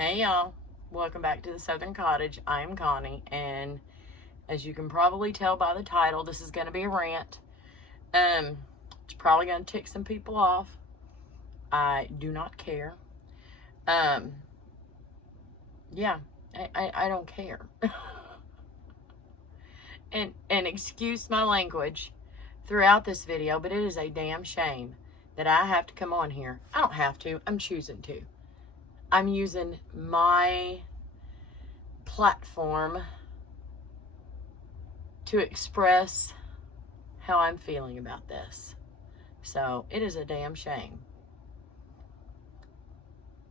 Hey y'all, welcome back to the Southern Cottage. I am Connie, and as you can probably tell by the title, this is going to be a rant. It's probably going to tick some people off. I do not care. Yeah, I don't care. and excuse my language throughout this video, but it is a damn shame that I have to come on here. I don't have to. I'm choosing to. I'm using my platform to express how I'm feeling about this. So it is a damn shame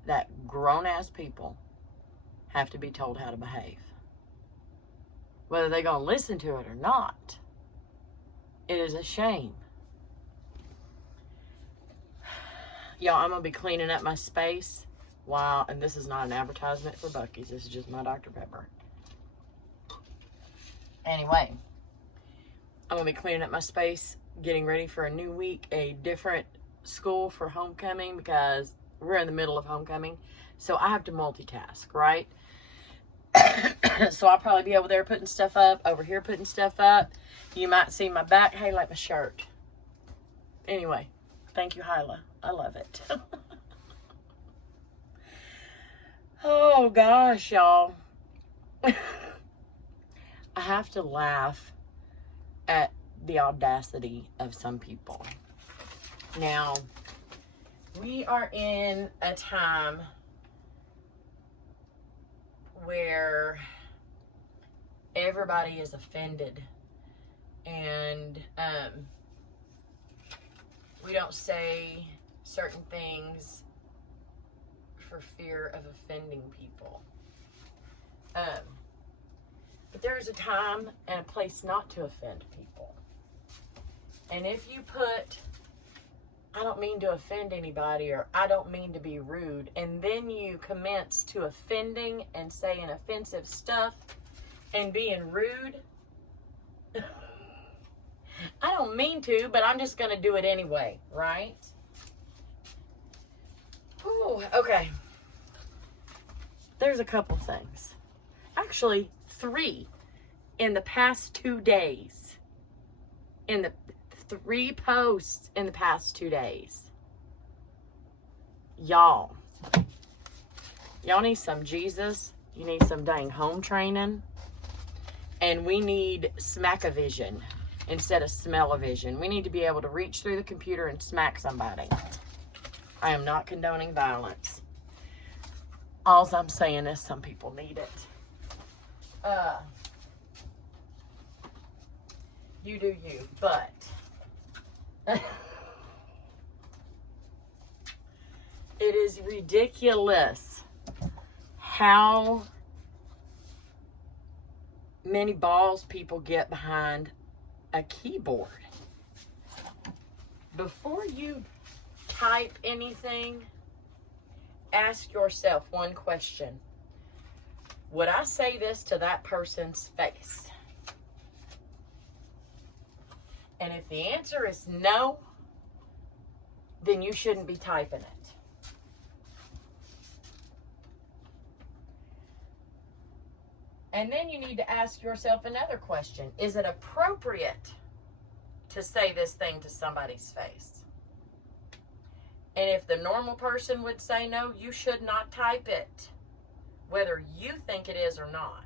that grown-ass people have to be told how to behave. Whether they're going to listen to it or not, it is a shame. Y'all, I'm going to be cleaning up my space. Wow, and this is not an advertisement for Buc-ee's. This is just my Dr. Pepper. Anyway, I'm going to be cleaning up my space, getting ready for a new week, a different school for homecoming, because we're in the middle of homecoming. So I have to multitask, right? So I'll probably be over there putting stuff up, over here putting stuff up. You might see my back. Hey, like my shirt. Anyway, thank you, Hyla. I love it. Oh gosh, y'all. I have to laugh at the audacity of some people. Now, we are in a time where everybody is offended, and we don't say certain things for fear of offending people. But there's a time and a place not to offend people. And if you put, I don't mean to offend anybody, or I don't mean to be rude, and then you commence to offending and saying offensive stuff and being rude, I don't mean to, but I'm just going to do it anyway, right? Ooh, okay. There's a couple things. Actually, 3 in the past 2 days. In the 3 posts in the past 2 days. Y'all need some Jesus. You need some dang home training. And we need smack-a-vision instead of smell-a-vision. We need to be able to reach through the computer and smack somebody. I am not condoning violence. All I'm saying is some people need it. You do you, but it is ridiculous how many balls people get behind a keyboard. Before you type anything, ask yourself one question. Would I say this to that person's face? And if the answer is no, then you shouldn't be typing it. And then you need to ask yourself another question. Is it appropriate to say this thing to somebody's face? And if the normal person would say no, you should not type it, whether you think it is or not.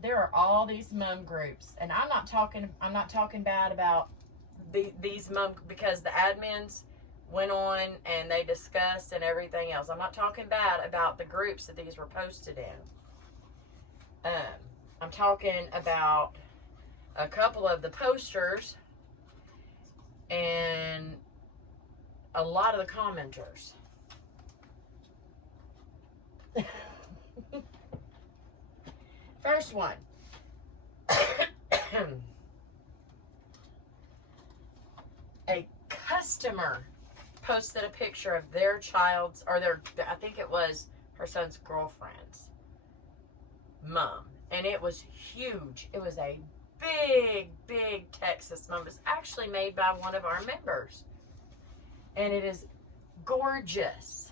There are all these mom groups, and I'm not talking bad about these mom, because the admins went on and they discussed and everything else. I'm not talking bad about the groups that these were posted in. I'm talking about a couple of the posters and a lot of the commenters. First one. A customer posted a picture of their child's, or I think it was her son's girlfriend's mom. And it was huge. It was a big Texas mom. It's actually made by one of our members. And it is gorgeous.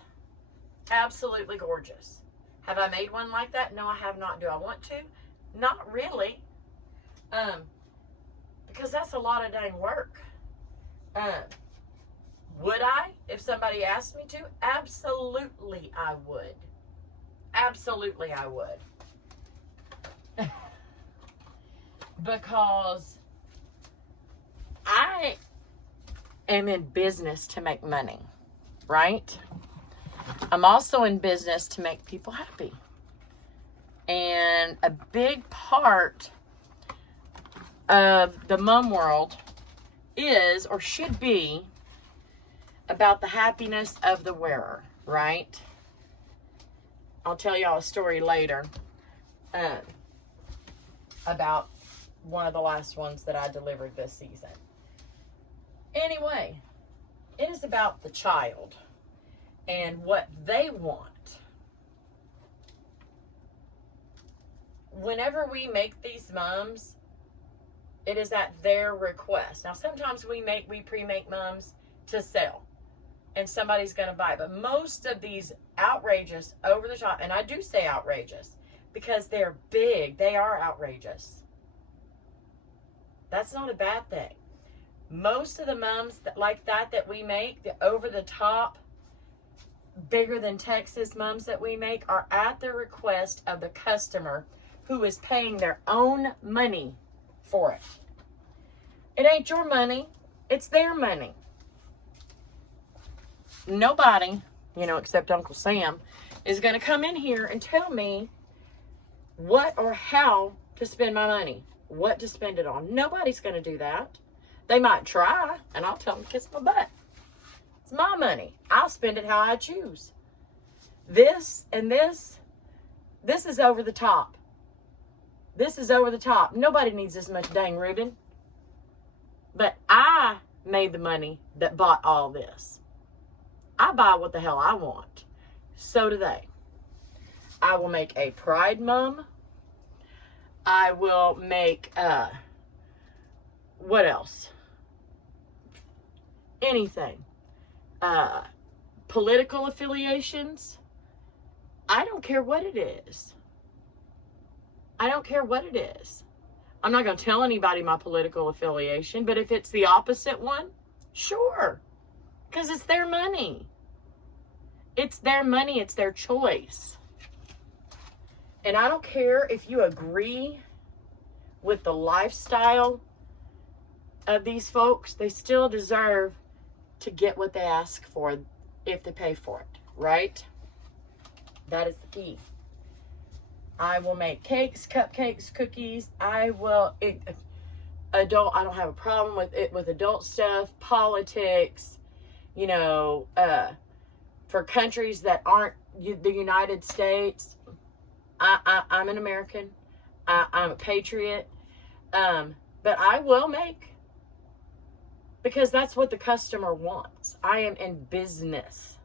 Absolutely gorgeous. Have I made one like that? No, I have not. Do I want to? Not really. Because that's a lot of dang work. Would I, if somebody asked me to? Absolutely I would. Absolutely I would. Because I am in business to make money, right? I'm also in business to make people happy. And a big part of the mom world is, or should be, about the happiness of the wearer, right? I'll tell y'all a story later about one of the last ones that I delivered this season. Anyway, it is about the child and what they want. Whenever we make these mums, it is at their request. Now, sometimes we pre-make mums to sell, and somebody's going to buy it. But most of these outrageous, over the top, and I do say outrageous because they're big. They are outrageous. That's not a bad thing. Most of the mums like that we make, the over the top, bigger than Texas mums that we make, are at the request of the customer who is paying their own money for it. It ain't your money. It's their money. Nobody, except Uncle Sam, is going to come in here and tell me what or how to spend my money, what to spend it on. Nobody's going to do that. They might try, and I'll tell them to kiss my butt. It's my money. I'll spend it how I choose. This is over the top. This is over the top. Nobody needs this much dang ribbon. But I made the money that bought all this. I buy what the hell I want. So do they. I will make a pride mum. I will make, what else? Anything. Political affiliations. I don't care what it is. I don't care what it is. I'm not going to tell anybody my political affiliation, but if it's the opposite one, sure. Because it's their money. It's their money. It's their choice. And I don't care if you agree with the lifestyle of these folks. They still deserve to get what they ask for if they pay for it, right? That is the key. I will make cakes, cupcakes, cookies. I don't have a problem with it, with adult stuff, politics, for countries that aren't the United States. I'm an American. I'm a patriot. But I will make, because that's what the customer wants. I am in business,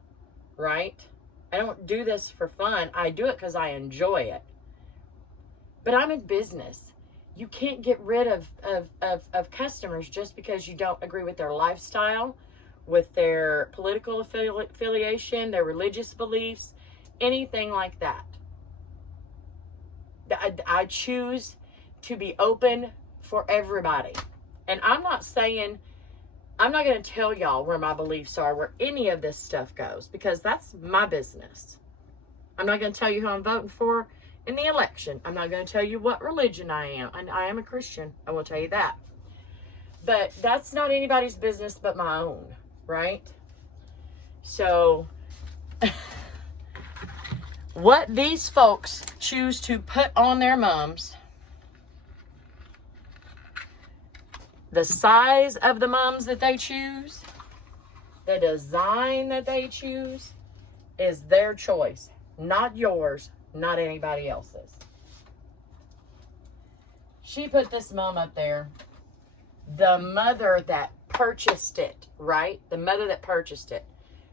right? I don't do this for fun. I do it because I enjoy it. But I'm in business. You can't get rid of customers just because you don't agree with their lifestyle, with their political affiliation, their religious beliefs, anything like that. I choose to be open for everybody. And I'm not going to tell y'all where my beliefs are, where any of this stuff goes, because that's my business. I'm not going to tell you who I'm voting for in the election. I'm not going to tell you what religion I am. And I am a Christian. I will tell you that. But that's not anybody's business but my own, right? So, what these folks choose to put on their mums, the size of the mums that they choose, the design that they choose, is their choice, not yours, not anybody else's. She put this mum up there. The mother that purchased it, right? The mother that purchased it.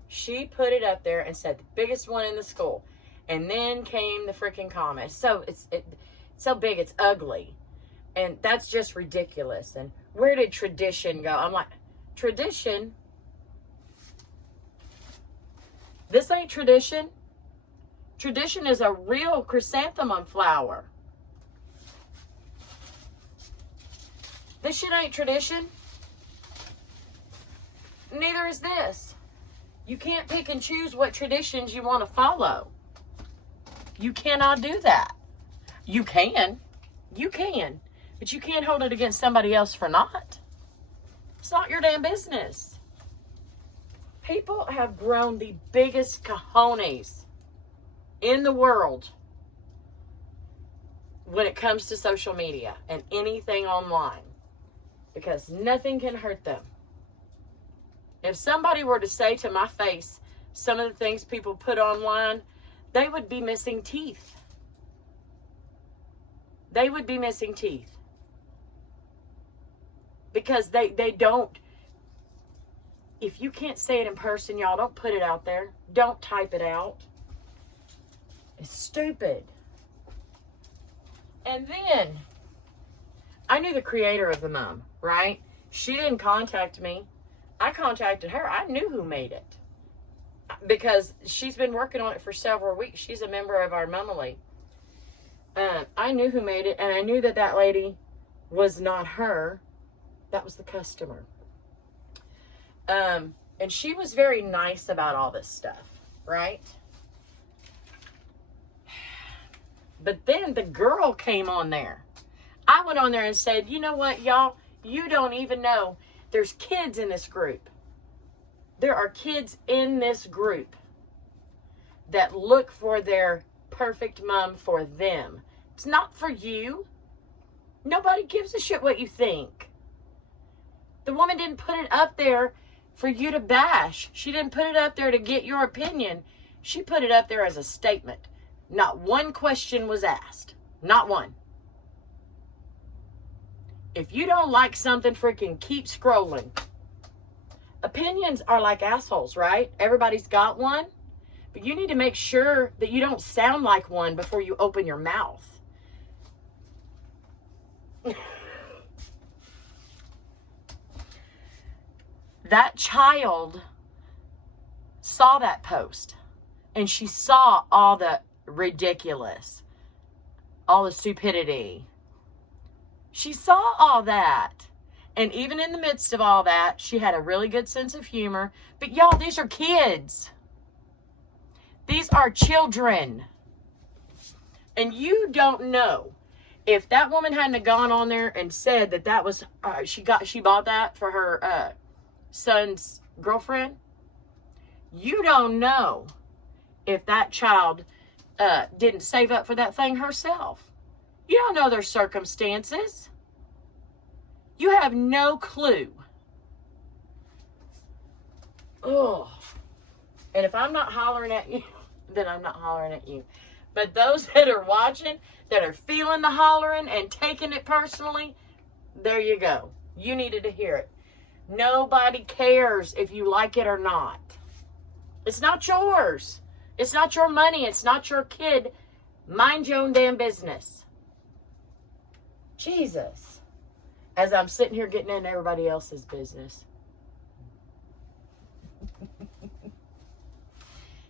She put it up there and said the biggest one in the school. And then came the freaking comments. So it's so big, it's ugly. And that's just ridiculous. And where did tradition go? I'm like, tradition? This ain't tradition. Tradition is a real chrysanthemum flower. This shit ain't tradition. Neither is this. You can't pick and choose what traditions you want to follow. You cannot do that. You can, but you can't hold it against somebody else for not. It's not your damn business. People have grown the biggest cojones in the world when it comes to social media and anything online, because nothing can hurt them. If somebody were to say to my face some of the things people put online, they would be missing teeth. They would be missing teeth. Because they don't, if you can't say it in person, y'all, don't put it out there. Don't type it out. It's stupid. And then, I knew the creator of the mum, right? She didn't contact me. I contacted her. I knew who made it. Because she's been working on it for several weeks. She's a member of our Mumily. I knew who made it, and I knew that that lady was not her. That was the customer. And she was very nice about all this stuff, right? But then the girl came on there. I went on there and said, you know what, y'all? You don't even know. There's kids in this group. There are kids in this group that look for their perfect mom for them. It's not for you. Nobody gives a shit what you think. The woman didn't put it up there for you to bash. She didn't put it up there to get your opinion. She put it up there as a statement. Not one question was asked. Not one. If you don't like something, freaking keep scrolling. Opinions are like assholes, right? Everybody's got one. But you need to make sure that you don't sound like one before you open your mouth. That child saw that post. And she saw all the ridiculous, all the stupidity. She saw all that. And even in the midst of all that, she had a really good sense of humor. But y'all, these are kids. These are children. And you don't know. If that woman hadn't have gone on there and said that that was, she bought that for her son's girlfriend, you don't know if that child didn't save up for that thing herself. You don't know their circumstances. You have no clue. Oh. And if I'm not hollering at you, then I'm not hollering at you. But those that are watching, that are feeling the hollering and taking it personally, there you go. You needed to hear it. Nobody cares if you like it or not. It's not yours. It's not your money. It's not your kid. Mind your own damn business. Jesus. As I'm sitting here getting in everybody else's business.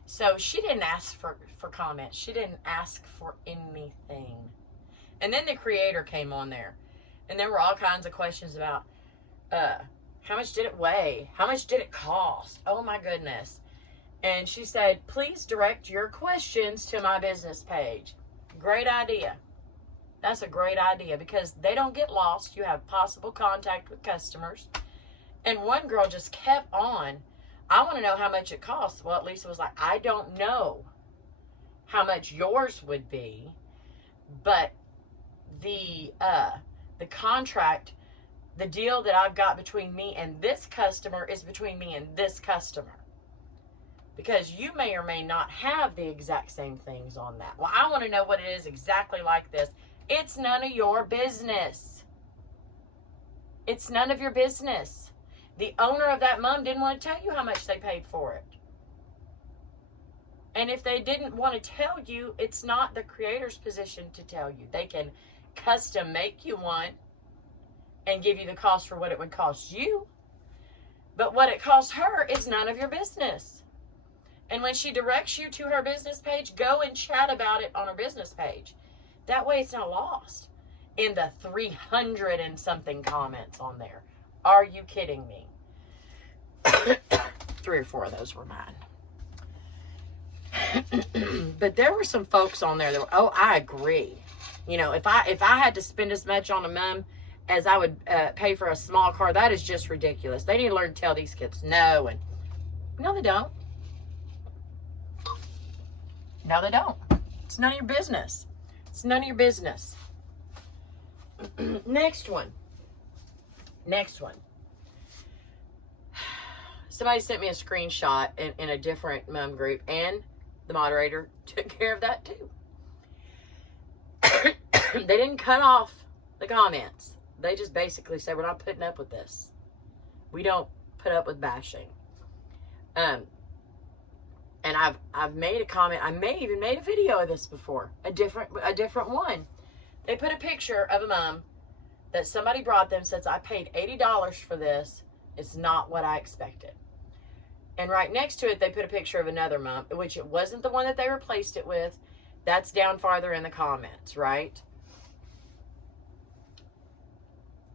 So she didn't ask for comments. She didn't ask for anything. And then the creator came on there. And there were all kinds of questions about how much did it weigh? How much did it cost? Oh my goodness. And she said, please direct your questions to my business page. Great idea. That's a great idea because they don't get lost. You have possible contact with customers. And one girl just kept on. I want to know how much it costs. Well, Lisa was like, I don't know how much yours would be, but the contract, the deal that I've got between me and this customer is between me and this customer. Because you may or may not have the exact same things on that. Well, I want to know what it is exactly like this. It's none of your business. It's none of your business. The owner of that mom didn't want to tell you how much they paid for it. And if they didn't want to tell you, it's not the creator's position to tell you. They can custom make you one and give you the cost for what it would cost you. But what it cost her is none of your business. And when she directs you to her business page, go and chat about it on her business page. That way it's not lost in the 300 and something comments on there. Are you kidding me? 3 or 4 of those were mine. But there were some folks on there that were, oh, I agree. You know, if I had to spend as much on a mom as I would pay for a small car, that is just ridiculous. They need to learn to tell these kids no. And no, they don't. No, they don't. It's none of your business. It's none of your business. Next one. Somebody sent me a screenshot in a different mom group, and the moderator took care of that too. They didn't cut off the comments. They just basically said, we're not putting up with this. We don't put up with bashing. And I've made a comment. I may even made a video of this before. A different one. They put a picture of a mom that somebody brought them, says, I paid $80 for this. It's not what I expected. And right next to it, they put a picture of another mom, which it wasn't the one that they replaced it with. That's down farther in the comments, right?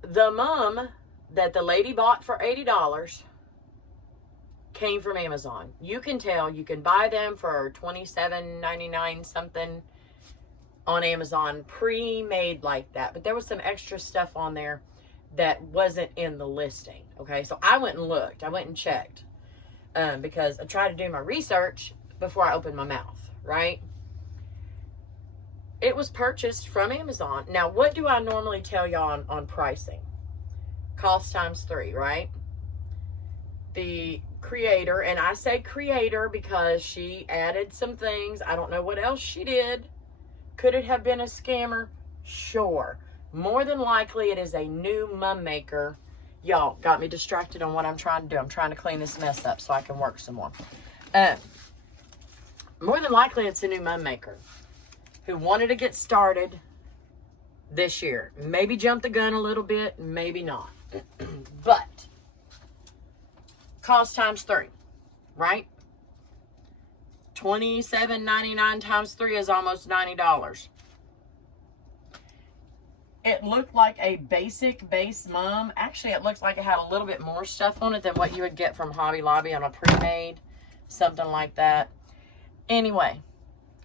The mom that the lady bought for $80 came from Amazon. You can tell. You can buy them for $27.99 something on Amazon, pre-made like that. But there was some extra stuff on there that wasn't in the listing. Okay, so I went and looked. I went and checked because I tried to do my research before I opened my mouth, right? It was purchased from Amazon. Now, what do I normally tell y'all on pricing? Cost times 3, right? The creator, and I say creator because she added some things. I don't know what else she did. Could it have been a scammer? Sure. More than likely, it is a new mum maker. Y'all got me distracted on what I'm trying to do. I'm trying to clean this mess up so I can work some more. More than likely, it's a new mum maker who wanted to get started this year. Maybe jump the gun a little bit, maybe not. But cost times 3, right? $27.99 times 3 is almost $90. It looked like a basic base mum. Actually, it looks like it had a little bit more stuff on it than what you would get from Hobby Lobby on a pre-made, something like that. Anyway,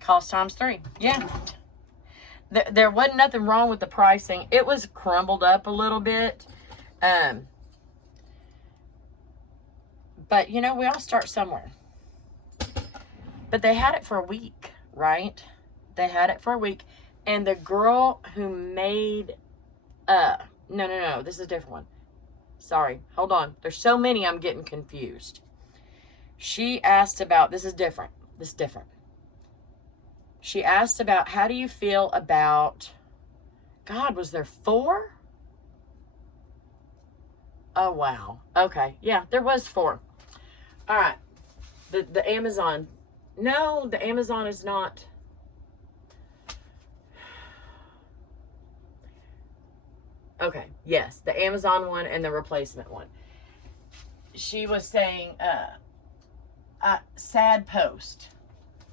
cost times 3. Yeah. There wasn't nothing wrong with the pricing. It was crumbled up a little bit. But, you know, we all start somewhere. But they had it for a week, right? They had it for a week. And the girl who made, no, this is a different one. Sorry, hold on. There's so many I'm getting confused. She asked about, this is different. She asked about, how do you feel about, God, was there 4? Oh, wow. Okay, yeah, there was 4. All right, the Amazon. No, the Amazon is not. Okay, yes, the Amazon one and the replacement one. She was saying, sad post.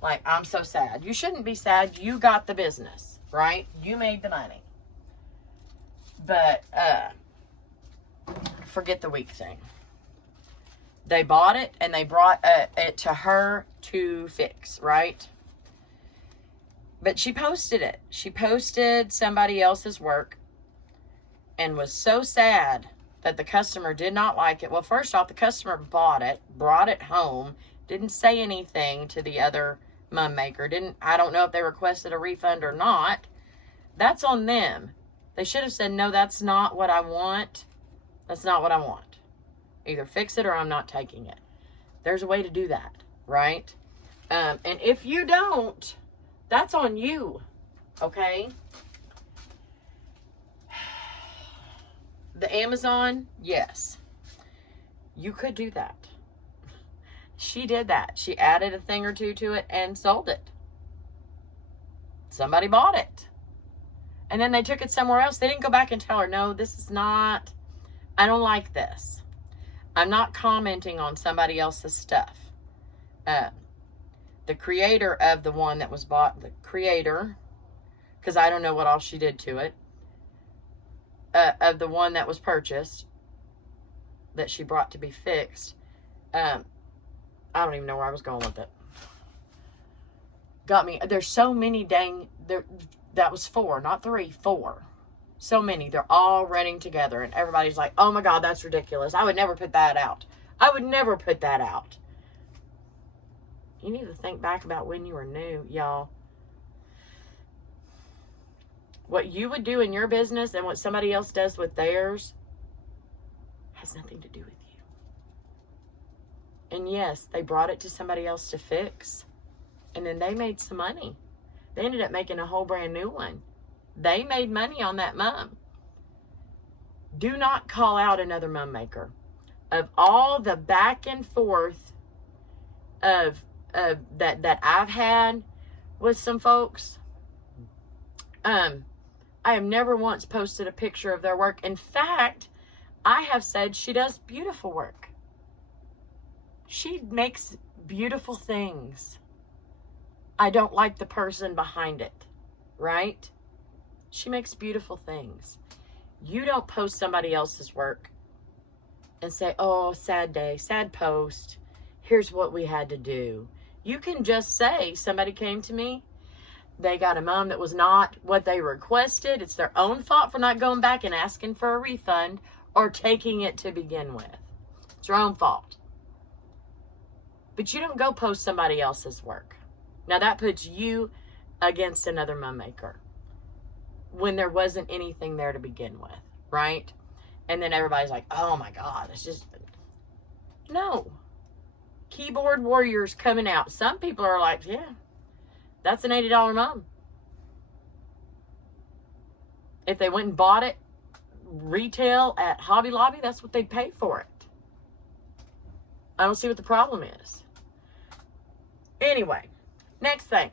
Like, I'm so sad. You shouldn't be sad. You got the business, right? You made the money. But, forget the week thing. They bought it and they brought it to her to fix, right? But she posted it. She posted somebody else's work and was so sad that the customer did not like it. Well, first off, the customer bought it, brought it home, didn't say anything to the other mum maker. I don't know if they requested a refund or not. That's on them. They should have said, no, that's not what I want. That's not what I want. Either fix it or I'm not taking it. There's a way to do that, right? And if you don't, that's on you, okay? The Amazon, yes. You could do that. She did that. She added a thing or two to it and sold it. Somebody bought it. And then they took it somewhere else. They didn't go back and tell her, no, this is not, I don't like this. I'm not commenting on somebody else's stuff. the creator of the one that was bought, the creator, because I don't know what all she did to it, of the one that was purchased, that she brought to be fixed. I don't even know where I was going with it. Got me. There's so many that was 4, not 3, 4. So many. They're all running together. And everybody's like, oh my God, that's ridiculous. I would never put that out. I would never put that out. You need to think back about when you were new, y'all. What you would do in your business and what somebody else does with theirs has nothing to do with you. And yes, they brought it to somebody else to fix. And then they made some money. They ended up making a whole brand new one. They made money on that mum. Do not call out another mum maker. Of all the back and forth of that I've had with some folks, I have never once posted a picture of their work. In fact, I have said she does beautiful work. She makes beautiful things. I don't like the person behind it, right? She makes beautiful things. You don't post somebody else's work and say, oh, sad day, sad post. Here's what we had to do. You can just say, somebody came to me. They got a mom that was not what they requested. It's their own fault for not going back and asking for a refund or taking it to begin with. It's your own fault. But you don't go post somebody else's work. Now that puts you against another mum maker when there wasn't anything there to begin with, right? And then everybody's like, oh my God, it's just, no. Keyboard warriors coming out. Some people are like, yeah, that's an $80 mum. If they went and bought it retail at Hobby Lobby, that's what they'd pay for it. I don't see what the problem is. Anyway, next thing.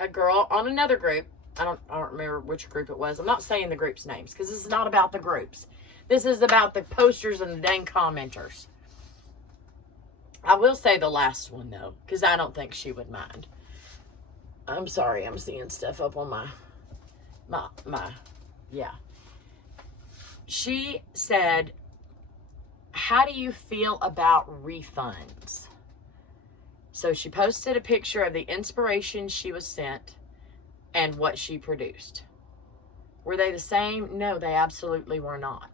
A girl on another group, I don't remember which group it was. I'm not saying the group's names because this is not about the groups. This is about the posters and the dang commenters. I will say the last one though, because I don't think she would mind. I'm sorry, I'm seeing stuff up on yeah. She said, how do you feel about refunds? So she posted a picture of the inspiration she was sent and what she produced. Were they the same? No, they absolutely were not.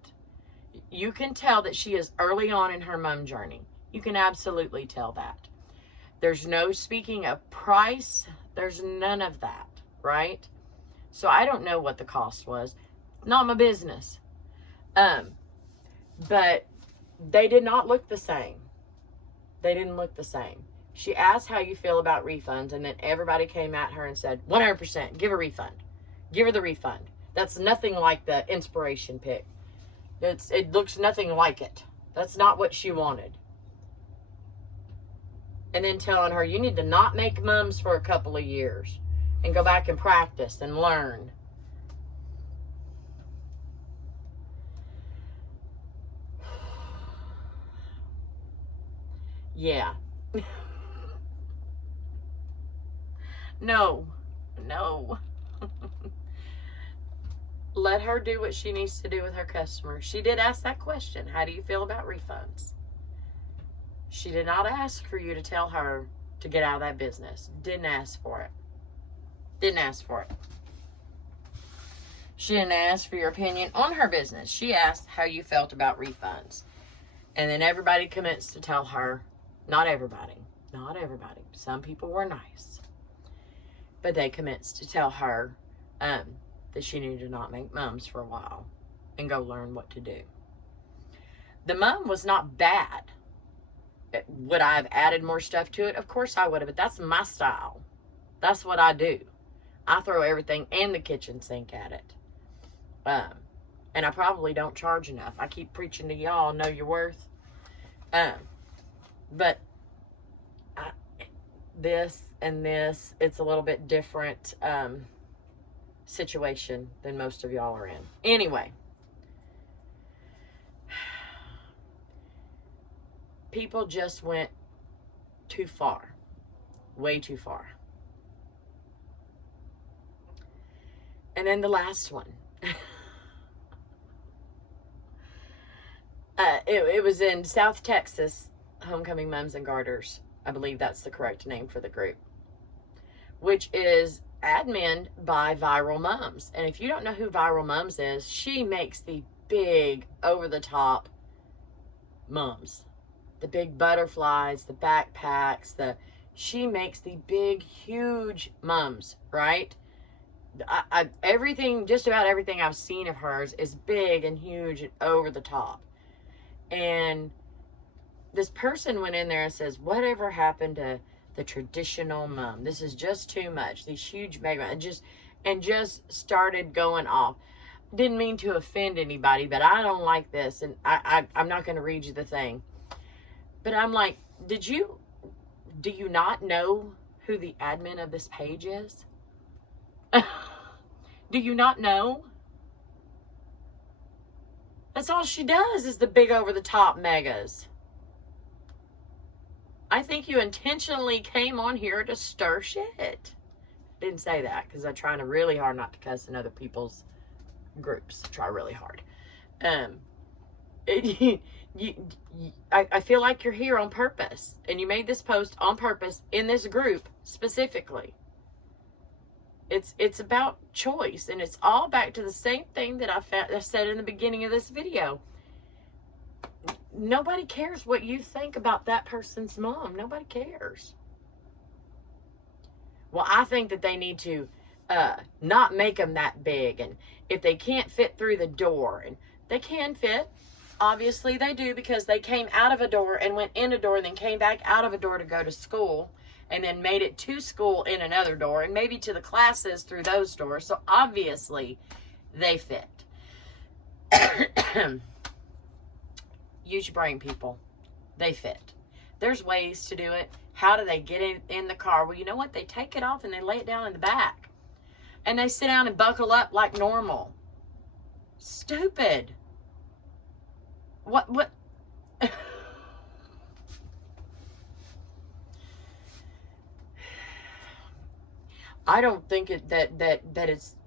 You can tell that she is early on in her mom journey. You can absolutely tell that. There's no speaking of price. There's none of that, right? So I don't know what the cost was. Not my business. But they did not look the same. They didn't look the same. She asked how you feel about refunds, and then everybody came at her and said, 100%, give a refund. Give her the refund. That's nothing like the inspiration pic. It looks nothing like it. That's not what she wanted. And then telling her, you need to not make mums for a couple of years and go back and practice and learn. Yeah. No. Let her do what she needs to do with her customers. She did ask that question. How do you feel about refunds? She did not ask for you to tell her to get out of that business. Didn't ask for it. Didn't ask for it. She didn't ask for your opinion on her business. She asked how you felt about refunds. And then everybody commenced to tell her, not everybody. Some people were nice. But they commenced to tell her that she needed to not make mums for a while and go learn what to do. The mum was not bad. Would I have added more stuff to it? Of course I would have, but that's my style. That's what I do. I throw everything and the kitchen sink at it. And I probably don't charge enough. I keep preaching to y'all, know your worth. But this and this, it's a little bit different situation than most of y'all are in. Anyway, people just went too far. Way too far. And then the last one. It was in South Texas, Homecoming Mums and Garters. I believe that's the correct name for the group. Which is admin by Viral Mums. And if you don't know who Viral Mums is, she makes the big, over-the-top mums. The big butterflies, the backpacks, she makes the big, huge mums, right? Everything, just about everything I've seen of hers is big and huge and over the top. And this person went in there and says, whatever happened to the traditional mom? This is just too much. These huge mega, and just started going off. Didn't mean to offend anybody, but I don't like this, and I'm not going to read you the thing. But I'm like, do you not know who the admin of this page is? Do you not know? That's all she does is the big over-the-top megas. I think you intentionally came on here to stir shit. Didn't say that because I'm trying really hard not to cuss in other people's groups. I try really hard. I feel like you're here on purpose, and you made this post on purpose in this group specifically. It's about choice, and it's all back to the same thing that I said in the beginning of this video. Nobody cares what you think about that person's mom. Nobody cares. Well, I think that they need to not make them that big, and if they can't fit through the door, and they can fit, obviously they do, because they came out of a door and went in a door and then came back out of a door to go to school, and then made it to school in another door, and maybe to the classes through those doors. So obviously they fit. Use your brain, people. They fit. There's ways to do it. How do they get in the car? Well, you know what? They take it off and they lay it down in the back. And they sit down and buckle up like normal. Stupid. What? I don't think that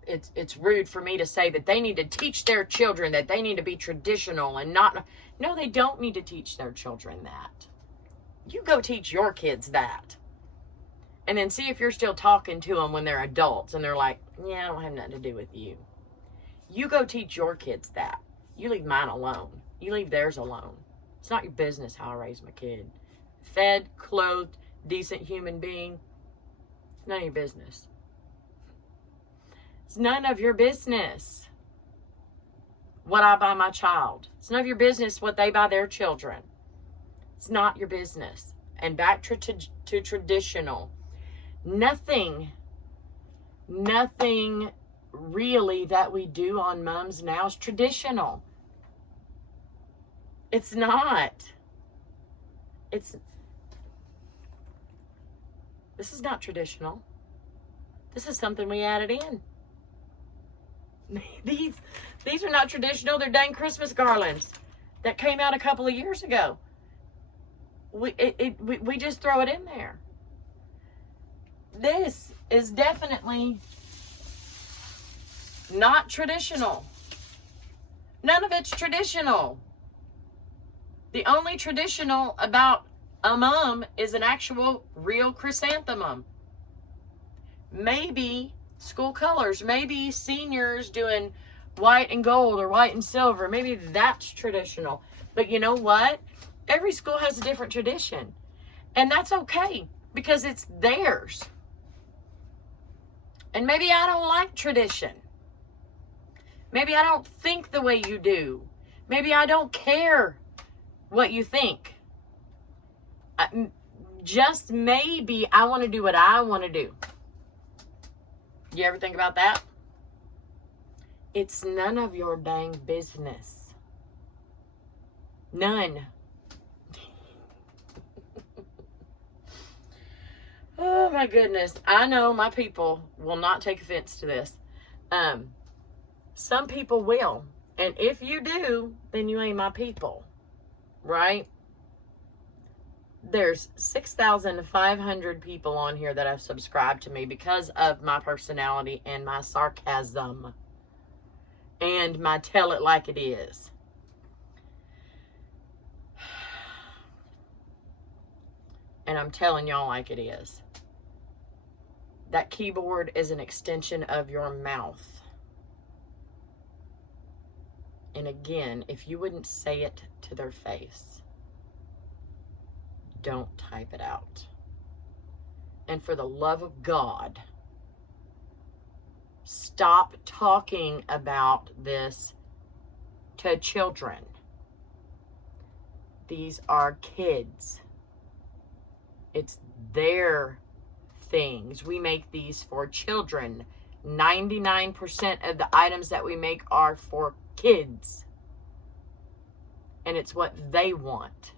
it's rude for me to say that they need to teach their children that they need to be traditional and not. No, they don't need to teach their children that. You go teach your kids that. And then see if you're still talking to them when they're adults and they're like, yeah, I don't have nothing to do with you. You go teach your kids that. You leave mine alone. You leave theirs alone. It's not your business how I raise my kid. Fed, clothed, decent human being. It's none of your business. It's none of your business what I buy my child. It's none of your business what they buy their children. It's not your business. And back to traditional. Nothing really that we do on mums now is traditional. It's not. This is not traditional. This is something we added in. These are not traditional. They're dang Christmas garlands that came out a couple of years ago. We just throw it in there. This is definitely not traditional. None of it's traditional. The only traditional about a mum is an actual real chrysanthemum. Maybe school colors. Maybe seniors doing white and gold or white and silver. Maybe that's traditional. But you know what? Every school has a different tradition. And that's okay because it's theirs. And maybe I don't like tradition. Maybe I don't think the way you do. Maybe I don't care what you think. Just maybe I want to do what I want to do. You ever think about that? It's none of your dang business. None. Oh my goodness. I know my people will not take offense to this. Some people will. And if you do, then you ain't my people. Right? There's 6,500 people on here that have subscribed to me because of my personality and my sarcasm and my tell it like it is. And I'm telling y'all like it is. That keyboard is an extension of your mouth. And again, if you wouldn't say it to their face, don't type it out. And for the love of God, stop talking about this to children. These are kids. It's their things. We make these for children. 99% of the items that we make are for kids. And it's what they want.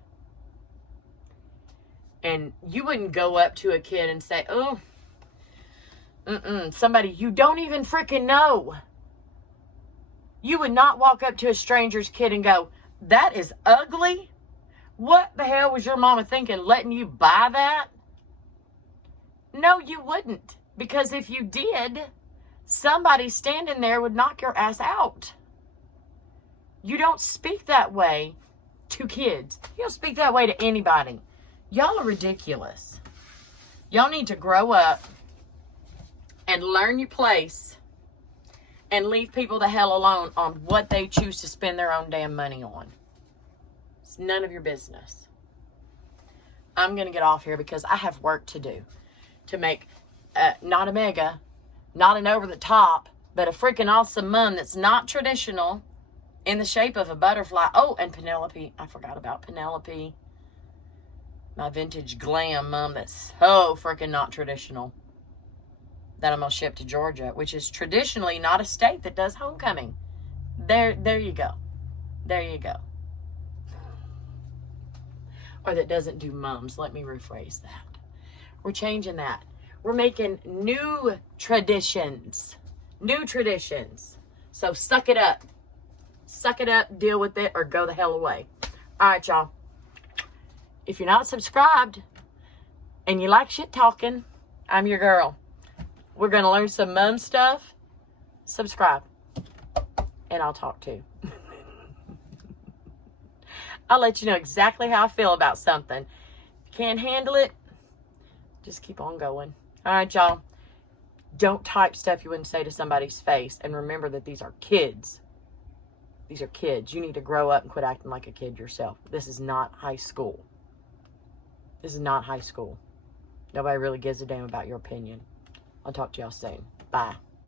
And you wouldn't go up to a kid and say, oh, somebody you don't even freaking know. You would not walk up to a stranger's kid and go, that is ugly? What the hell was your mama thinking, letting you buy that? No, you wouldn't. Because if you did, somebody standing there would knock your ass out. You don't speak that way to kids. You don't speak that way to anybody. Y'all are ridiculous. Y'all need to grow up and learn your place and leave people the hell alone on what they choose to spend their own damn money on. It's none of your business. I'm going to get off here because I have work to do to make not a mega, not an over the top, but a freaking awesome mum that's not traditional in the shape of a butterfly. Oh, and Penelope. I forgot about Penelope. My vintage glam mum that's so freaking not traditional that I'm going to ship to Georgia, which is traditionally not a state that does homecoming. There you go. There you go. Or that doesn't do mums. Let me rephrase that. We're changing that. We're making new traditions. New traditions. So suck it up. Suck it up, deal with it, or go the hell away. All right, y'all. If you're not subscribed and you like shit talking, I'm your girl. We're going to learn some mum stuff. Subscribe. And I'll talk too. I'll let you know exactly how I feel about something. If you can't handle it, just keep on going. All right, y'all. Don't type stuff you wouldn't say to somebody's face. And remember that these are kids. These are kids. You need to grow up and quit acting like a kid yourself. This is not high school. This is not high school. Nobody really gives a damn about your opinion. I'll talk to y'all soon. Bye.